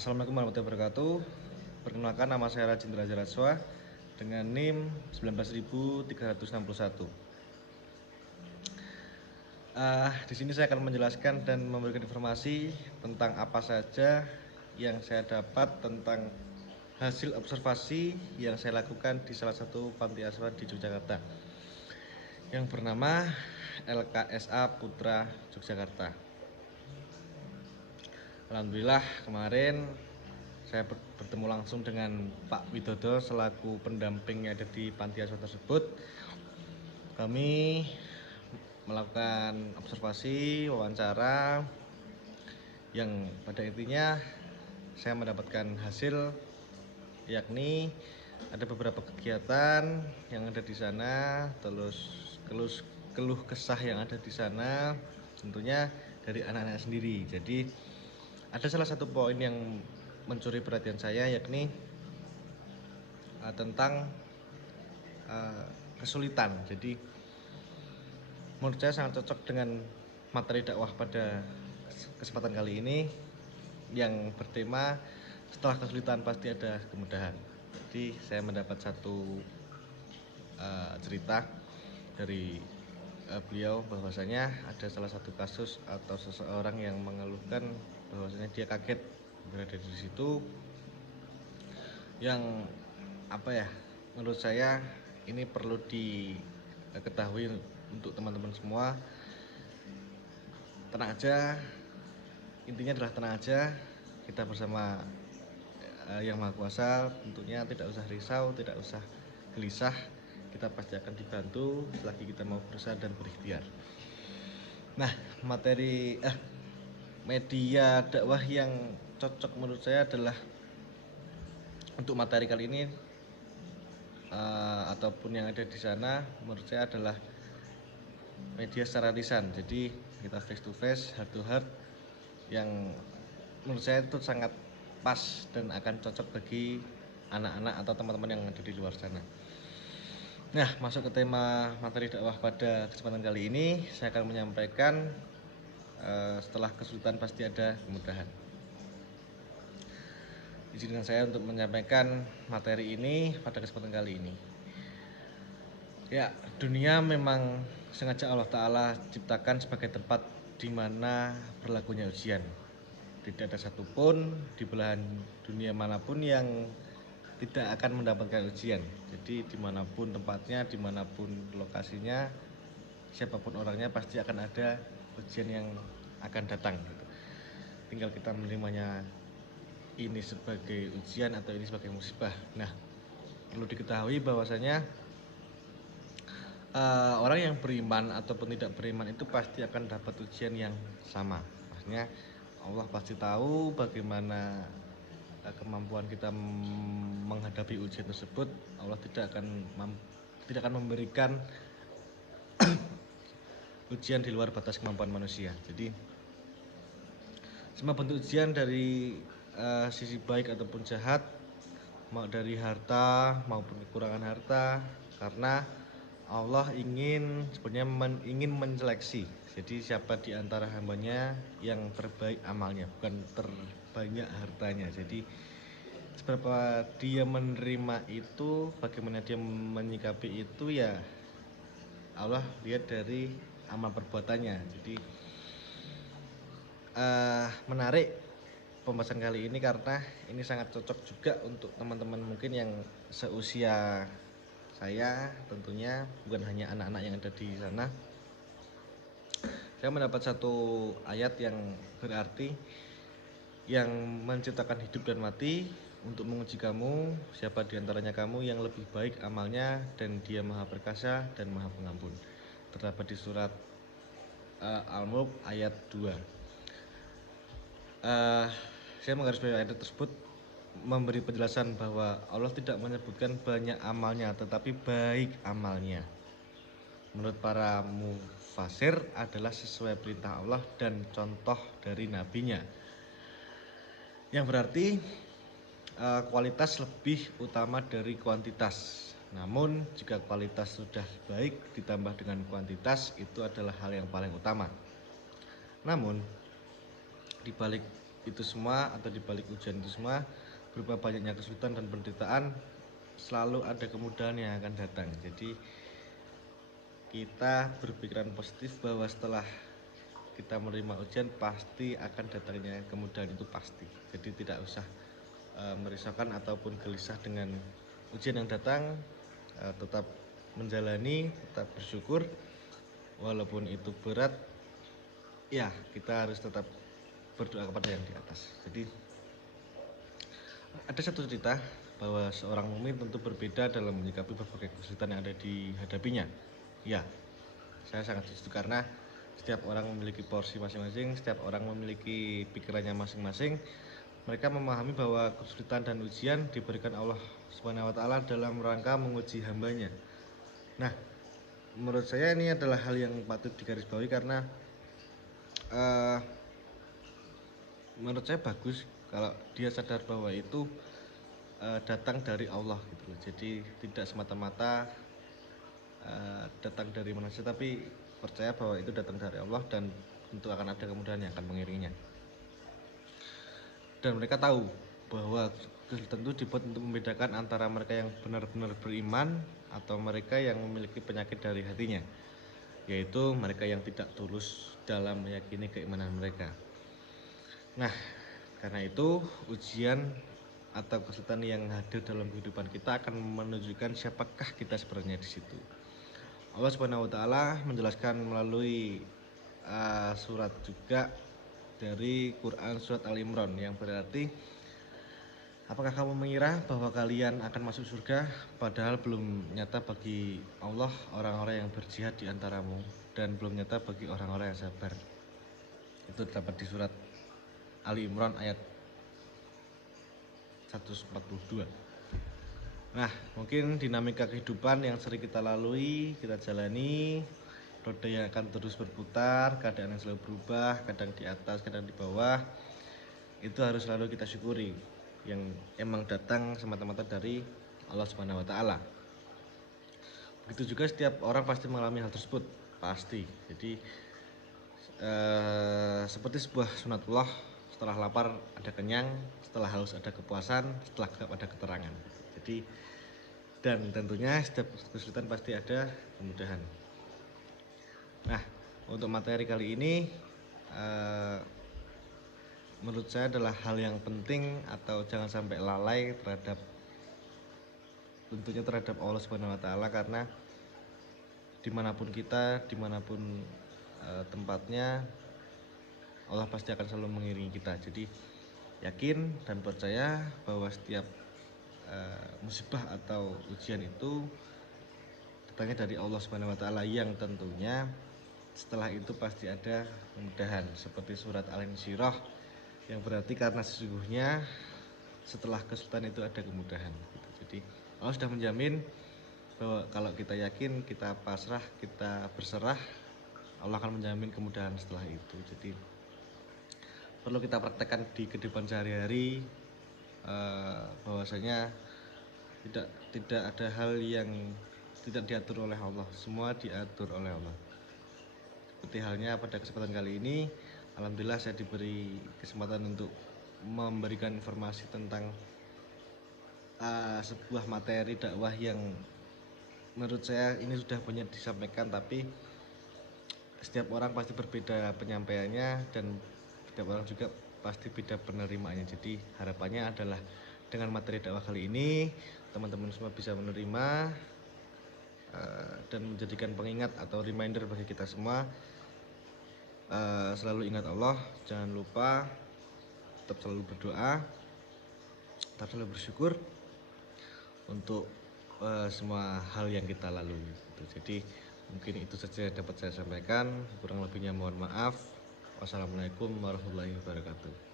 Assalamualaikum warahmatullahi wabarakatuh. Perkenalkan, nama saya Rajendra Jaraswa dengan NIM 19.361. Di sini saya akan menjelaskan dan memberikan informasi tentang apa saja yang saya dapat tentang hasil observasi yang saya lakukan di salah satu panti asuhan di Yogyakarta yang bernama LKSA Putra Yogyakarta. Alhamdulillah kemarin saya bertemu langsung dengan Pak Widodo selaku pendamping yang ada di panti asuhan tersebut. Kami melakukan observasi, wawancara, yang pada intinya saya mendapatkan hasil, yakni ada beberapa kegiatan yang ada di sana, terus keluh kesah yang ada di sana, tentunya dari anak-anak sendiri. Jadi ada salah satu poin yang mencuri perhatian saya, yakni tentang kesulitan. Jadi menurut saya sangat cocok dengan materi dakwah pada kesempatan kali ini yang bertema setelah kesulitan pasti ada kemudahan. Jadi saya mendapat satu cerita dari beliau bahwasanya ada salah satu kasus atau seseorang yang mengeluhkan bahwasanya dia kaget berada di situ, yang menurut saya ini perlu diketahui untuk teman-teman semua. Tenang aja, intinya adalah tenang aja, kita bersama Yang Maha Kuasa, tentunya tidak usah risau, tidak usah gelisah, kita pasti akan dibantu selagi kita mau berusaha dan berikhtiar. Nah, media dakwah yang cocok menurut saya adalah untuk materi kali ini ataupun yang ada di sana, menurut saya adalah media secara lisan. Jadi kita face to face, heart to heart, yang menurut saya itu sangat pas dan akan cocok bagi anak-anak atau teman-teman yang ada di luar sana. Nah, masuk ke tema materi dakwah pada kesempatan kali ini, saya akan menyampaikan setelah kesulitan pasti ada kemudahan. Izinkan saya untuk menyampaikan materi ini pada kesempatan kali ini. Ya, dunia memang sengaja Allah Ta'ala ciptakan sebagai tempat di mana berlakunya ujian. Tidak ada satupun di belahan dunia manapun yang tidak akan mendapatkan ujian. Jadi dimanapun tempatnya, dimanapun lokasinya, siapapun orangnya pasti akan ada ujian yang akan datang gitu. Tinggal kita menerimanya ini sebagai ujian atau ini sebagai musibah. Nah, perlu diketahui bahwasanya orang yang beriman ataupun tidak beriman itu pasti akan dapat ujian yang sama. Maksudnya Allah pasti tahu bagaimana kemampuan kita menghadapi ujian tersebut. Allah tidak akan memberikan ujian di luar batas kemampuan manusia. Jadi semua bentuk ujian dari sisi baik ataupun jahat, mau dari harta maupun kekurangan harta, karena Allah ingin menseleksi. Jadi siapa di antara hambanya yang terbaik amalnya, bukan terbanyak hartanya. Jadi seberapa dia menerima itu, bagaimana dia menyikapi itu, ya Allah lihat dari amal perbuatannya. Jadi menarik pembahasan kali ini karena ini sangat cocok juga untuk teman-teman mungkin yang seusia saya, tentunya bukan hanya anak-anak yang ada di sana. Saya mendapat satu ayat yang berarti, yang menciptakan hidup dan mati untuk menguji kamu, siapa diantaranya kamu yang lebih baik amalnya, dan Dia Maha Perkasa dan Maha Pengampun. Terdapat di surat Al-Mulk ayat 2. Saya menggarisbawahi ayat tersebut memberi penjelasan bahwa Allah tidak menyebutkan banyak amalnya, tetapi baik amalnya. Menurut para mufasir adalah sesuai perintah Allah dan contoh dari nabinya, yang berarti kualitas lebih utama dari kuantitas. Namun jika kualitas sudah baik ditambah dengan kuantitas, itu adalah hal yang paling utama. Namun di balik itu semua atau di balik ujian itu semua, berupa banyaknya kesulitan dan penderitaan, selalu ada kemudahan yang akan datang. Jadi kita berpikiran positif bahwa setelah kita menerima ujian pasti akan datangnya kemudahan, itu pasti. Jadi tidak usah merisaukan ataupun gelisah dengan ujian yang datang. Tetap menjalani, tetap bersyukur walaupun itu berat. Ya, kita harus tetap berdoa kepada yang di atas. Jadi ada satu cerita bahwa seorang mukmin tentu berbeda dalam menyikapi berbagai kesulitan yang ada dihadapinya. Ya, saya sangat setuju karena setiap orang memiliki porsi masing-masing, setiap orang memiliki pikirannya masing-masing. Mereka memahami bahwa kesulitan dan ujian diberikan Allah Subhanahu wa taala dalam rangka menguji hambanya. Nah, menurut saya ini adalah hal yang patut digarisbawahi karena uh, menurut saya bagus kalau dia sadar bahwa itu datang dari Allah gitu loh. Jadi tidak semata-mata datang dari manusia, tapi percaya bahwa itu datang dari Allah dan tentu akan ada kemudahan yang akan mengiringinya. Dan mereka tahu bahwa kesulitan itu dibuat untuk membedakan antara mereka yang benar-benar beriman atau mereka yang memiliki penyakit dari hatinya, yaitu mereka yang tidak tulus dalam meyakini keimanan mereka. Nah, karena itu ujian atau kesulitan yang hadir dalam kehidupan kita akan menunjukkan siapakah kita sebenarnya di situ. Allah Subhanahu wa taala menjelaskan melalui surat juga dari Quran surat Al-Imran yang berarti, apakah kamu mengira bahwa kalian akan masuk surga padahal belum nyata bagi Allah orang-orang yang berjihad di antaramu dan belum nyata bagi orang-orang yang sabar. Itu terdapat di surat Ali Imran ayat 142. Nah, mungkin dinamika kehidupan yang sering kita lalui, kita jalani, roda yang akan terus berputar, keadaan yang selalu berubah, kadang di atas, kadang di bawah, itu harus selalu kita syukuri, yang emang datang semata-mata dari Allah Subhanahu wa taala. Begitu juga setiap orang pasti mengalami hal tersebut, pasti. Jadi seperti sebuah sunatullah, setelah lapar ada kenyang, setelah haus ada kepuasan, setelah gelap ada keterangan. Jadi dan tentunya setiap kesulitan pasti ada kemudahan. Nah, untuk materi kali ini menurut saya adalah hal yang penting atau jangan sampai lalai terhadap tentunya terhadap Allah Subhanahu wa taala, karena dimanapun kita, dimanapun tempatnya, Allah pasti akan selalu mengiringi kita. Jadi yakin dan percaya bahwa setiap musibah atau ujian itu datangnya dari Allah Subhanahu wa taala, yang tentunya setelah itu pasti ada kemudahan, seperti surat Al-Insyirah yang berarti karena sesungguhnya setelah kesulitan itu ada kemudahan. Jadi Allah sudah menjamin bahwa kalau kita yakin, kita pasrah, kita berserah, Allah akan menjamin kemudahan setelah itu. Jadi perlu kita praktekkan di kehidupan sehari-hari, bahwasanya tidak ada hal yang tidak diatur oleh Allah, semua diatur oleh Allah. Seperti halnya pada kesempatan kali ini, alhamdulillah saya diberi kesempatan untuk memberikan informasi tentang sebuah materi dakwah yang menurut saya ini sudah banyak disampaikan, tapi setiap orang pasti berbeda penyampaiannya dan setiap orang juga pasti beda penerimaannya. Jadi harapannya adalah dengan materi dakwah kali ini teman-teman semua bisa menerima dan menjadikan pengingat atau reminder bagi kita semua. Selalu ingat Allah, jangan lupa tetap selalu berdoa, tetap selalu bersyukur untuk semua hal yang kita lalui gitu. Jadi mungkin itu saja yang dapat saya sampaikan, kurang lebihnya mohon maaf. Wassalamualaikum warahmatullahi wabarakatuh.